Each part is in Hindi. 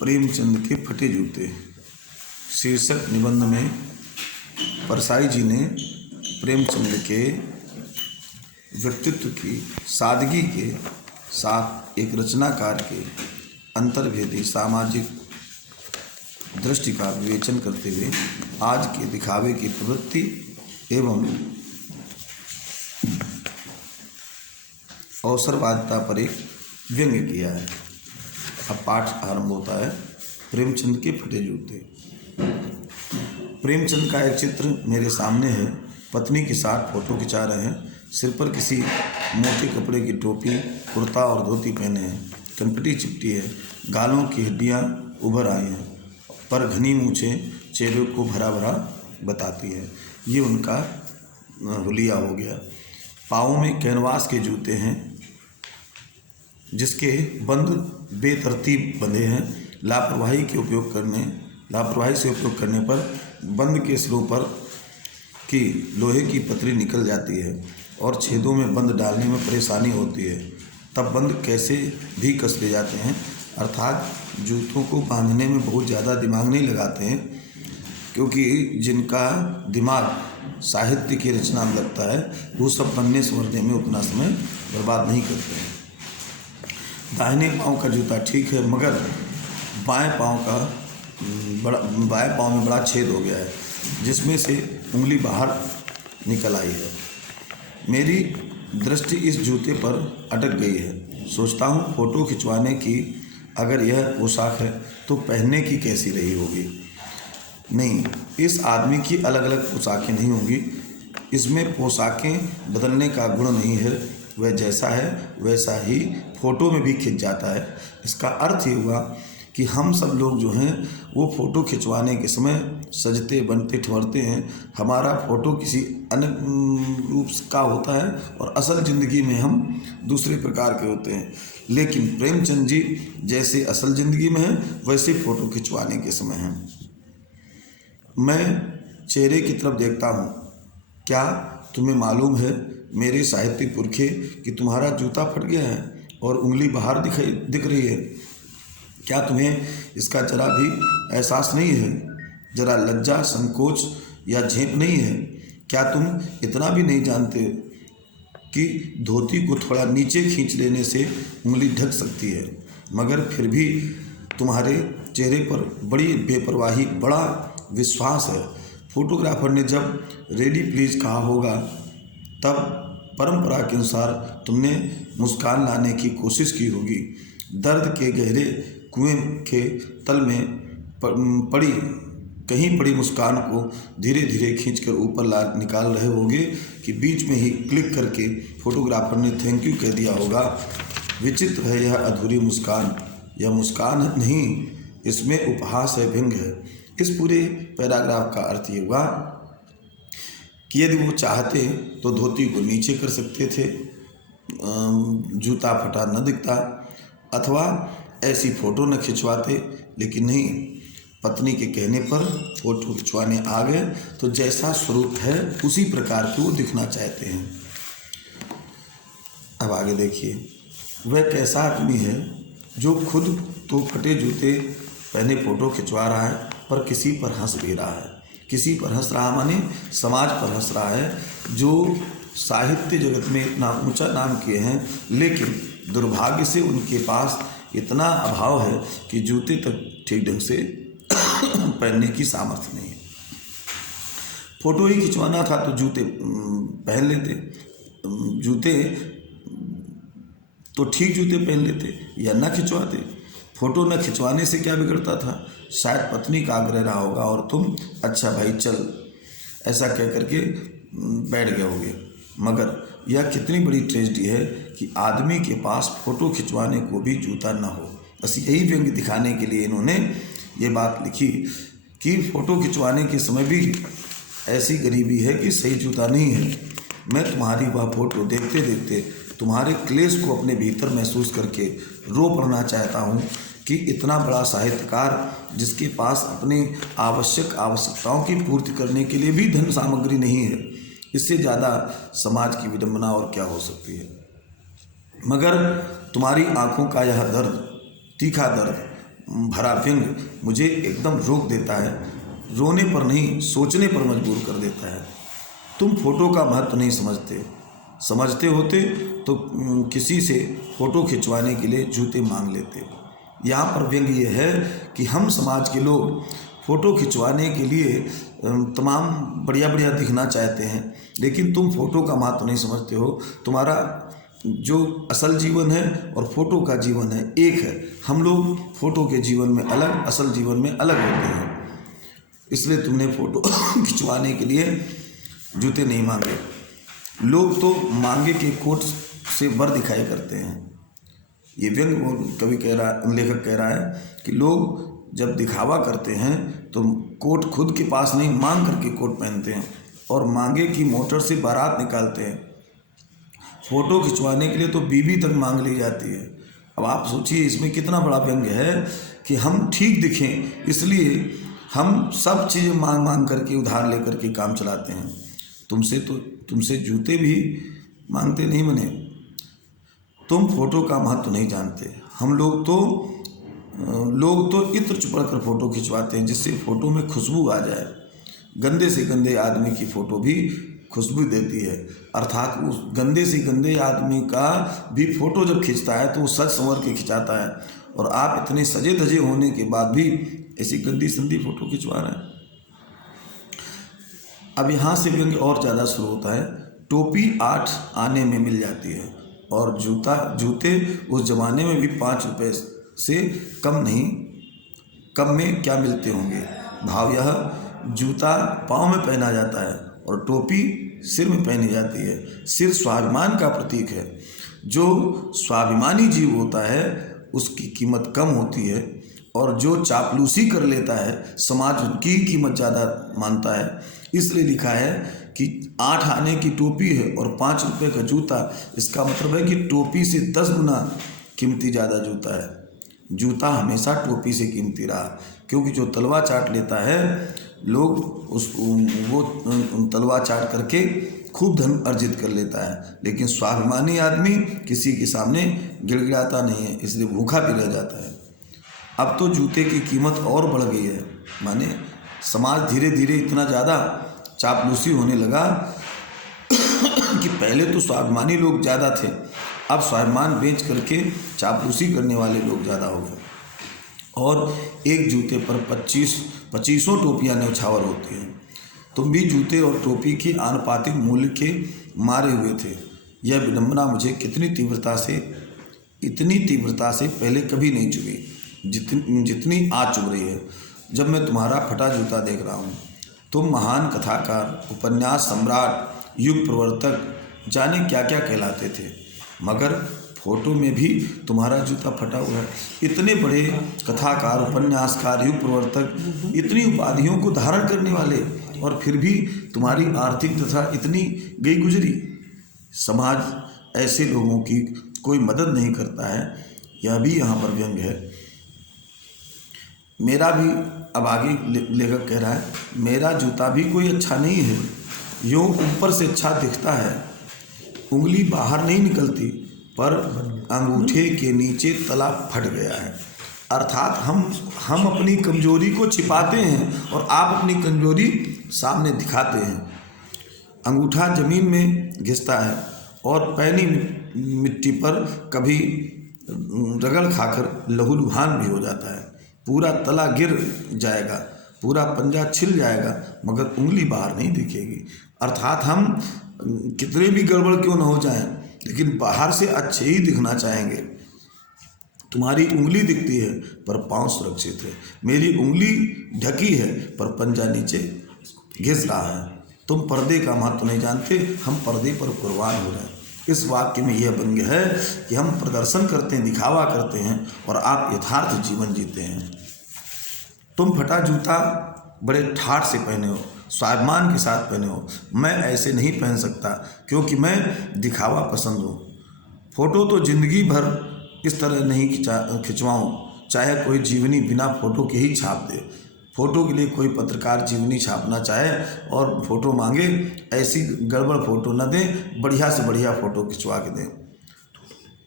प्रेमचंद के फटे जूते शीर्षक निबंध में परसाई जी ने प्रेमचंद के व्यक्तित्व की सादगी के साथ एक रचनाकार के अंतर्भेदी सामाजिक दृष्टि का विवेचन करते हुए आज के दिखावे की प्रवृत्ति एवं अवसरवादिता पर एक व्यंग्य किया है। अब पाठ आरंभ होता है। प्रेमचंद के फटे जूते। प्रेमचंद का एक चित्र मेरे सामने है। पत्नी के साथ फोटो खिंचा रहे हैं। सिर पर किसी मोटे कपड़े की टोपी, कुर्ता और धोती पहने हैं। कनपटी चिपटी है। गालों की हड्डियां उभर आई हैं, पर घनी मूछें चेहरे को भरा भरा बताती है। ये उनका हुलिया हो गया। पाँवों में कैनवास के जूते हैं जिसके बंद बेतरतीब बंधे हैं। लापरवाही से उपयोग करने पर बंद के सिरों पर की लोहे की पतरी निकल जाती है और छेदों में बंद डालने में परेशानी होती है। तब बंद कैसे भी कस ले जाते हैं, अर्थात जूतों को बांधने में बहुत ज़्यादा दिमाग नहीं लगाते हैं, क्योंकि जिनका दिमाग साहित्य की रचना में लगता है वो सब बनने संवरने में उतना समय बर्बाद नहीं करते हैं। दाहिने पाँव का जूता ठीक है, मगर बाएं पाँव में बड़ा छेद हो गया है जिसमें से उंगली बाहर निकल आई है। मेरी दृष्टि इस जूते पर अटक गई है। सोचता हूँ फोटो खिंचवाने की अगर यह पोशाक है तो पहनने की कैसी रही होगी। नहीं, इस आदमी की अलग अलग पोशाकें नहीं होंगी। इसमें पोशाकें बदलने का गुण नहीं है। वह जैसा है वैसा ही फ़ोटो में भी खिंच जाता है। इसका अर्थ ये हुआ कि हम सब लोग जो हैं वो फ़ोटो खिंचवाने के समय सजते बनते ठवरते हैं। हमारा फ़ोटो किसी अन्य रूप का होता है और असल ज़िंदगी में हम दूसरे प्रकार के होते हैं। लेकिन प्रेमचंद जी जैसे असल ज़िंदगी में हैं वैसे फ़ोटो खिंचवाने के समय हैं। मैं चेहरे की तरफ देखता हूँ। क्या तुम्हें मालूम है मेरे साहित्यिक पुरखे कि तुम्हारा जूता फट गया है और उंगली बाहर दिख रही है? क्या तुम्हें इसका जरा भी एहसास नहीं है? जरा लज्जा, संकोच या झेप नहीं है? क्या तुम इतना भी नहीं जानते कि धोती को थोड़ा नीचे खींच लेने से उंगली ढक सकती है? मगर फिर भी तुम्हारे चेहरे पर बड़ी बेपरवाही, बड़ा विश्वास है। फोटोग्राफर ने जब रेडी प्लीज कहा होगा तब परंपरा के अनुसार तुमने मुस्कान लाने की कोशिश की होगी। दर्द के गहरे कुएं के तल में कहीं पड़ी मुस्कान को धीरे धीरे खींचकर ऊपर निकाल रहे होंगे कि बीच में ही क्लिक करके फोटोग्राफर ने थैंक यू कह दिया होगा। विचित्र है यह अधूरी मुस्कान। यह मुस्कान नहीं, इसमें उपहास है, व्यंग है। इस पूरे पैराग्राफ का अर्थ ये हुआ कि यदि वो चाहते तो धोती को नीचे कर सकते थे, जूता फटा न दिखता, अथवा ऐसी फ़ोटो न खिंचवाते। लेकिन नहीं, पत्नी के कहने पर फ़ोटो खिंचवाने आ गए तो जैसा स्वरूप है उसी प्रकार के वो दिखना चाहते हैं। अब आगे देखिए, वह कैसा आदमी है जो खुद तो फटे जूते पहने फ़ोटो खिंचवा रहा है पर किसी पर हंस भी रहा है। किसी पर हंस रहा माने समाज पर हंस रहा है, जो साहित्य जगत में इतना ऊंचा नाम किए हैं, लेकिन दुर्भाग्य से उनके पास इतना अभाव है कि जूते तक ठीक ढंग से पहनने की सामर्थ्य नहीं है। फोटो ही खिंचवाना था तो जूते पहन लेते, जूते तो ठीक जूते पहन लेते या न खिंचवाते। फोटो न खिंचवाने से क्या बिगड़ता था? शायद पत्नी का आग्रह रहा होगा और तुम अच्छा भाई चल ऐसा कह करके बैठ गए होगे। मगर यह कितनी बड़ी ट्रेजेडी है कि आदमी के पास फ़ोटो खिंचवाने को भी जूता न हो। बस यही व्यंग्य दिखाने के लिए इन्होंने ये बात लिखी कि फ़ोटो खिंचवाने के समय भी ऐसी गरीबी है कि सही जूता नहीं है। मैं तुम्हारी वह फ़ोटो देखते देखते तुम्हारे क्लेश को अपने भीतर महसूस करके रो पड़ना चाहता हूँ कि इतना बड़ा साहित्यकार जिसके पास अपने आवश्यकताओं की पूर्ति करने के लिए भी धन सामग्री नहीं है, इससे ज़्यादा समाज की विडंबना और क्या हो सकती है। मगर तुम्हारी आंखों का यह दर्द, तीखा दर्द भरा व्यंग मुझे एकदम रोक देता है, रोने पर नहीं सोचने पर मजबूर कर देता है। तुम फोटो का महत्व नहीं समझते होते तो किसी से फ़ोटो खिंचवाने के लिए जूते मांग लेते। यहाँ पर व्यंग ये है कि हम समाज के लोग फ़ोटो खिंचवाने के लिए तमाम बढ़िया बढ़िया दिखना चाहते हैं, लेकिन तुम फ़ोटो का महत्व नहीं समझते हो। तुम्हारा जो असल जीवन है और फ़ोटो का जीवन है एक है। हम लोग फ़ोटो के जीवन में अलग, असल जीवन में अलग होते हैं, इसलिए तुमने फ़ोटो खिंचवाने के लिए जूते नहीं मांगे। लोग तो मांगे के कोट से वर दिखाई करते हैं। ये व्यंग कवि कह रहा, लेखक कह रहा है कि लोग जब दिखावा करते हैं तो कोट खुद के पास नहीं मांग करके कोट पहनते हैं और मांगे की मोटर से बारात निकालते हैं। फ़ोटो खिंचवाने के लिए तो बीवी तक मांग ली जाती है। अब आप सोचिए इसमें कितना बड़ा व्यंग है कि हम ठीक दिखें इसलिए हम सब चीज़ें मांग करके उधार लेकर के काम चलाते हैं। तुमसे जूते भी मांगते नहीं बने। तुम फ़ोटो का महत्व नहीं जानते। हम लोग तो इत्र चुपड़ कर फ़ोटो खिंचवाते हैं जिससे फ़ोटो में खुशबू आ जाए। गंदे से गंदे आदमी की फ़ोटो भी खुशबू देती है, अर्थात उस गंदे से गंदे आदमी का भी फ़ोटो जब खींचता है तो वो सज संवर के खिंचाता है, और आप इतने सजे धजे होने के बाद भी ऐसी गंदी संदी फ़ोटो खिंचवा रहे हैं। अब यहाँ से व्यंग और ज़्यादा शुरू होता है। टोपी 8 आने में मिल जाती है और जूते उस ज़माने में भी 5 रुपये से कम में क्या मिलते होंगे। भाव यह, जूता पाँव में पहना जाता है और टोपी सिर में पहनी जाती है। सिर स्वाभिमान का प्रतीक है। जो स्वाभिमानी जीव होता है उसकी कीमत कम होती है, और जो चापलूसी कर लेता है समाज की कीमत ज़्यादा मानता है। इसलिए लिखा है कि 8 आने की टोपी है और 5 रुपये का जूता। इसका मतलब है कि टोपी से 10 गुना कीमती ज़्यादा जूता है। जूता हमेशा टोपी से कीमती रहा, क्योंकि जो तलवा चाट लेता है लोग वो तलवा चाट करके खूब धन अर्जित कर लेता है, लेकिन स्वाभिमानी आदमी किसी के सामने गिड़गिड़ाता नहीं है, इसलिए भूखा भी रह जाता है। अब तो जूते की कीमत और बढ़ गई है, माने समाज धीरे धीरे इतना ज़्यादा चापलूसी होने लगा कि पहले तो स्वाभिमानी लोग ज़्यादा थे, अब स्वाभिमान बेच करके चापलूसी करने वाले लोग ज़्यादा हो गए। और एक जूते पर 2500 टोपियाँ न्यौछावर होती हैं। तुम भी जूते और टोपी के आनुपातिक मूल्य के मारे हुए थे। यह विडंबना मुझे इतनी तीव्रता से पहले कभी नहीं चुभी जितनी आज चुभ रही है जब मैं तुम्हारा फटा जूता देख रहा हूँ। तुम महान कथाकार, उपन्यास सम्राट, युग प्रवर्तक, जाने क्या क्या कहलाते थे, मगर फोटो में भी तुम्हारा जूता फटा हुआ है। इतने बड़े कथाकार, उपन्यासकार, युग प्रवर्तक, इतनी उपाधियों को धारण करने वाले, और फिर भी तुम्हारी आर्थिक तथा इतनी गई गुजरी। समाज ऐसे लोगों की कोई मदद नहीं करता है। यह भी यहाँ पर व्यंग है। मेरा भी, अब आगे लेखक कह रहा है, मेरा जूता भी कोई अच्छा नहीं है, यूँ ऊपर से अच्छा दिखता है, उंगली बाहर नहीं निकलती, पर अंगूठे के नीचे तला फट गया है। अर्थात हम अपनी कमजोरी को छिपाते हैं और आप अपनी कमजोरी सामने दिखाते हैं। अंगूठा जमीन में घिसता है और पैनी मिट्टी पर कभी रगड़ खाकर लहूलुहान भी हो जाता है। पूरा तला गिर जाएगा, पूरा पंजा छिल जाएगा, मगर उंगली बाहर नहीं दिखेगी। अर्थात हम कितने भी गड़बड़ क्यों न हो जाएं, लेकिन बाहर से अच्छे ही दिखना चाहेंगे। तुम्हारी उंगली दिखती है पर पाँव सुरक्षित है, मेरी उंगली ढकी है पर पंजा नीचे घिस रहा है। तुम पर्दे का महत्व नहीं जानते, हम पर्दे पर कुर्बान हो रहे हैं। इस वाक्य में यह व्यंग है कि हम प्रदर्शन करते हैं, दिखावा करते हैं, और आप यथार्थ जीवन जीते हैं। तुम फटा जूता बड़े ठाठ से पहने हो, स्वाभिमान के साथ पहने हो। मैं ऐसे नहीं पहन सकता क्योंकि मैं दिखावा पसंद हूँ। फ़ोटो तो जिंदगी भर इस तरह नहीं खिंचवाऊँ, चाहे कोई जीवनी बिना फ़ोटो के ही छाप दे। फ़ोटो के लिए कोई पत्रकार जीवनी छापना चाहे और फ़ोटो मांगे, ऐसी गड़बड़ फ़ोटो न दें, बढ़िया से बढ़िया फ़ोटो खिंचवा के दें।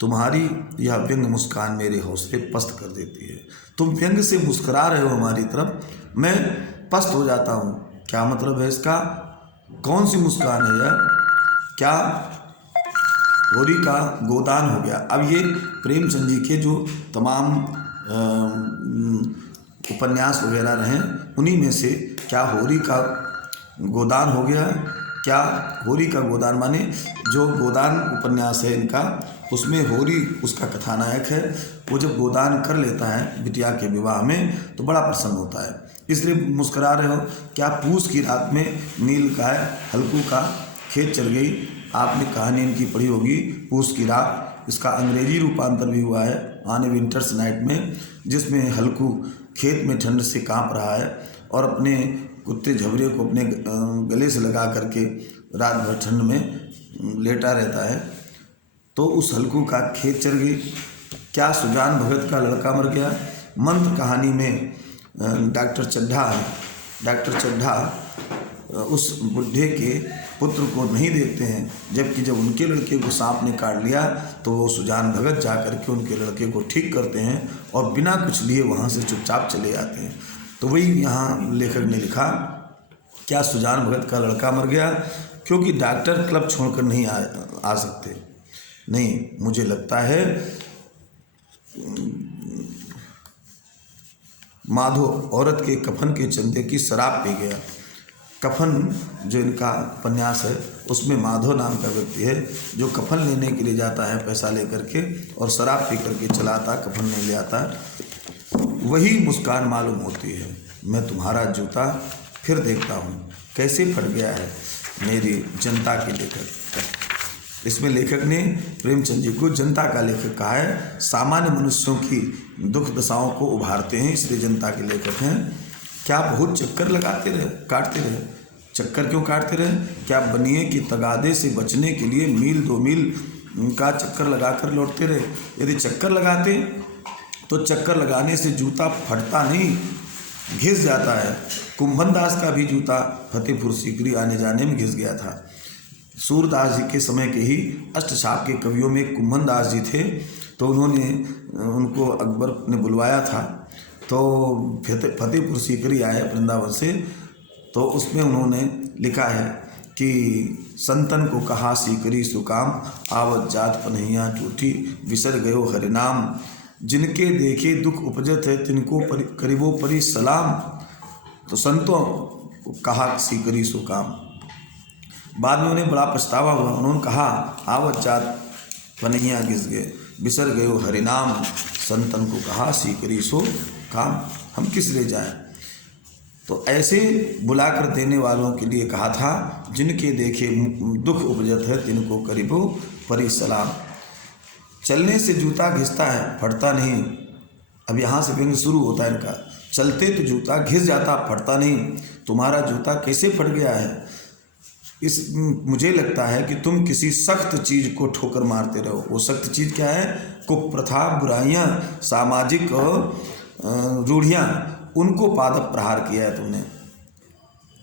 तुम्हारी यह व्यंग मुस्कान मेरे हौसले पस्त कर देती है। तुम व्यंग से मुस्कुरा रहे हो हमारी तरफ, मैं पस्त हो जाता हूँ। क्या मतलब है इसका? कौन सी मुस्कान है यह? क्या होरी का गोदान हो गया? अब ये प्रेमचंद जी के जो तमाम उपन्यास वगैरह रहे उन्हीं में से क्या होरी का गोदान हो गया? क्या होरी का गोदान माने जो गोदान उपन्यास है इनका, उसमें होरी उसका कथानायक है। वो जब गोदान कर लेता है बिटिया के विवाह में तो बड़ा प्रसन्न होता है, इसलिए मुस्करा रहे हो। क्या पूस की रात में नील गाय हल्कू का खेत चल गई? आपने कहानी इनकी पढ़ी होगी पूस की रात। इसका अंग्रेजी रूपांतर भी हुआ है ऑन ए विंटर्स नाइट में, जिसमें हल्कू खेत में ठंड से कांप रहा है और अपने कुत्ते झबरे को अपने गले से लगा करके रात भर ठंड में लेटा रहता है। तो उस हल्कू का खेत चल गई। क्या सुजान भगत का लड़का मर गया? मंत्र कहानी में डॉक्टर चड्ढा उस बुढ़े के पुत्र को नहीं देखते हैं, जबकि जब उनके लड़के को सांप ने काट लिया तो वो सुजान भगत जा कर के उनके लड़के को ठीक करते हैं और बिना कुछ लिए वहाँ से चुपचाप चले जाते हैं। तो वही यहाँ लेखक ने लिखा, क्या सुजान भगत का लड़का मर गया? क्योंकि डॉक्टर क्लब छोड़कर नहीं आ सकते। नहीं, मुझे लगता है माधो औरत के कफन के चंदे की शराब पी गया। कफन जो इनका उपन्यास है उसमें माधव नाम का व्यक्ति है जो कफन लेने के लिए जाता है पैसा लेकर के और शराब पी करके चलाता, कफन नहीं ले आता। वही मुस्कान मालूम होती है। मैं तुम्हारा जूता फिर देखता हूँ कैसे फट गया है मेरी जनता के लेखक। इसमें लेखक ने प्रेमचंद जी को जनता का लेखक कहा है। सामान्य मनुष्यों की दुख दशाओं को उभारते हैं, इसलिए जनता के लेखक हैं। क्या बहुत चक्कर लगाते रहे, काटते रहे? चक्कर क्यों काटते रहे? क्या बनिए कि तगादे से बचने के लिए मील 2 मील का चक्कर लगाकर लौटते रहे? यदि चक्कर लगाते तो चक्कर लगाने से जूता फटता नहीं, घिस जाता है। कुंभन दास का भी जूता फतेहपुर सीकरी आने जाने में घिस गया था। सूरदास जी के समय के ही अष्टछाप के कवियों में कुंभन दास जी थे, तो उनको अकबर ने बुलवाया था। तो फतेहपुर सीकरी आए वृंदावन से, तो उसमें उन्होंने लिखा है कि संतन को कहा सीकरी सुकाम, आवत जात पनहिया टूटी, विसर गयो हरिनाम, जिनके देखे दुख उपजत है तिनको करीबो परी सलाम। तो संतों को कहा सीकरी सुकाम। बाद में उन्हें बड़ा पछतावा हुआ। उन्होंने कहा आवत जात पनहिया घिस गए, बिसर गयो हरिनाम, संतन को कहा सीकरी सो काम, हम किस ले जाएं। तो ऐसे बुलाकर देने वालों के लिए कहा था, जिनके देखे दुख उपजत है तिनको करीबो परी सलाम। चलने से जूता घिसता है, फटता नहीं। अब यहाँ से व्यंग शुरू होता है इनका। चलते तो जूता घिस जाता, फटता नहीं। तुम्हारा जूता कैसे फट गया है? मुझे लगता है कि तुम किसी सख्त चीज़ को ठोकर मारते रहो। वो सख्त चीज़ क्या है? कुप्रथा, बुराइयाँ, सामाजिक रूढ़ियाँ, उनको पादप प्रहार किया है तुमने।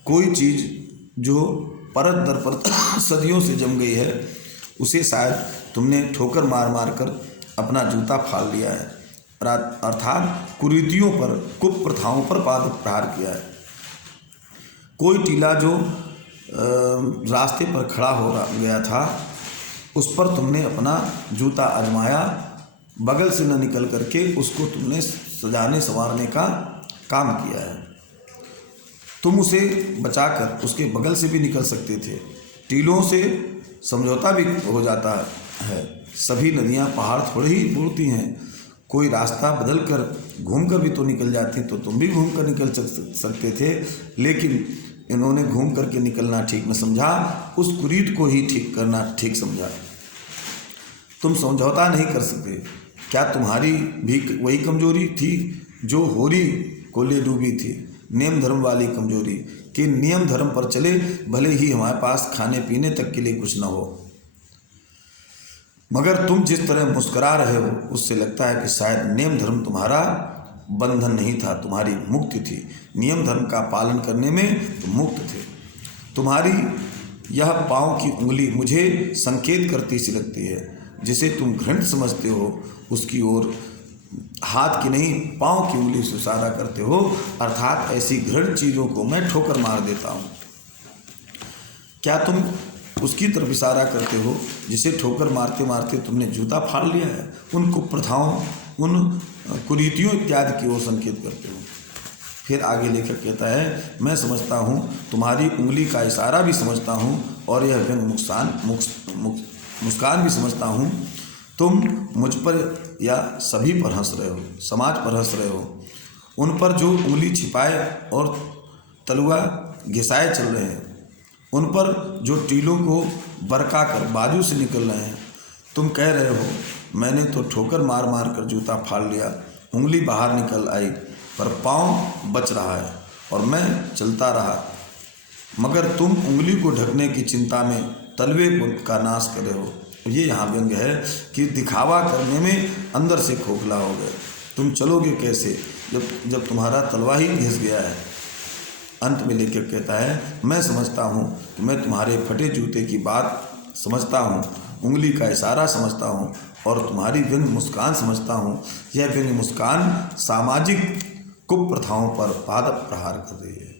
कोई चीज़ जो परत दर परत सदियों से जम गई है, उसे शायद तुमने ठोकर मार मार कर अपना जूता फाड़ लिया है, अर्थात कुरीतियों पर, कुप्रथाओं पर पादप प्रहार किया है। कोई टीला जो रास्ते पर खड़ा हो गया था, उस पर तुमने अपना जूता आजमाया, बगल से न निकल करके उसको तुमने सजाने संवारने का काम किया है। तुम उसे बचाकर उसके बगल से भी निकल सकते थे। टीलों से समझौता भी हो जाता है। सभी नदियाँ पहाड़ थोड़े ही बोलती हैं। कोई रास्ता बदल कर घूम कर भी तो निकल जाती, तो तुम भी घूम कर निकल सकते थे, लेकिन इन्होंने घूम करके निकलना ठीक न समझा, उस कुरीत को ही ठीक करना ठीक समझा। तुम समझौता नहीं कर सकते। क्या तुम्हारी भी वही कमजोरी थी जो होरी को ले डूबी थी? नियम धर्म वाली कमजोरी कि नियम धर्म पर चले, भले ही हमारे पास खाने पीने तक के लिए कुछ न हो। मगर तुम जिस तरह मुस्कुरा रहे हो, उससे लगता है कि शायद नियम धर्म तुम्हारा बंधन नहीं था, तुम्हारी मुक्ति थी। नियम धर्म का पालन करने में तुम मुक्त थे। तुम्हारी यह पाँव की उंगली मुझे संकेत करती सी लगती है। जिसे तुम घृणित समझते हो उसकी ओर हाथ की नहीं पाँव की उंगली से इशारा करते हो, अर्थात ऐसी घृणित चीज़ों को मैं ठोकर मार देता हूँ। क्या तुम उसकी तरफ इशारा करते हो जिसे ठोकर मारते मारते तुमने जूता फाड़ लिया है? उन कुप्रथाओं, उन कुरीतियों इत्यादि की ओर संकेत करते हो। फिर आगे लेखक कहता है, मैं समझता हूँ, तुम्हारी उंगली का इशारा भी समझता हूँ और यह व्यंग मुस्कान भी समझता हूँ। तुम मुझ पर या सभी पर हंस रहे हो, समाज पर हंस रहे हो, उन पर जो उंगली छिपाए और तलुआ घिसाए चल रहे हैं, उन पर जो टीलों को बरका कर बाजू से निकल रहे हैं। तुम कह रहे हो, मैंने तो ठोकर मार मार कर जूता फाड़ लिया, उंगली बाहर निकल आई पर पाँव बच रहा है और मैं चलता रहा, मगर तुम उंगली को ढकने की चिंता में तलवे का नाश कर रहे हो। ये यहाँ व्यंग है कि दिखावा करने में अंदर से खोखला हो गए। तुम चलोगे कैसे जब तुम्हारा तलवा ही घिस गया है। अंत में लेखक कहता है, मैं समझता हूँ कि मैं तुम्हारे फटे जूते की बात समझता हूँ, उंगली का इशारा समझता हूँ और तुम्हारी व्यंग मुस्कान समझता हूँ। यह व्यंग मुस्कान सामाजिक कुप्रथाओं पर पादप प्रहार कर रही है।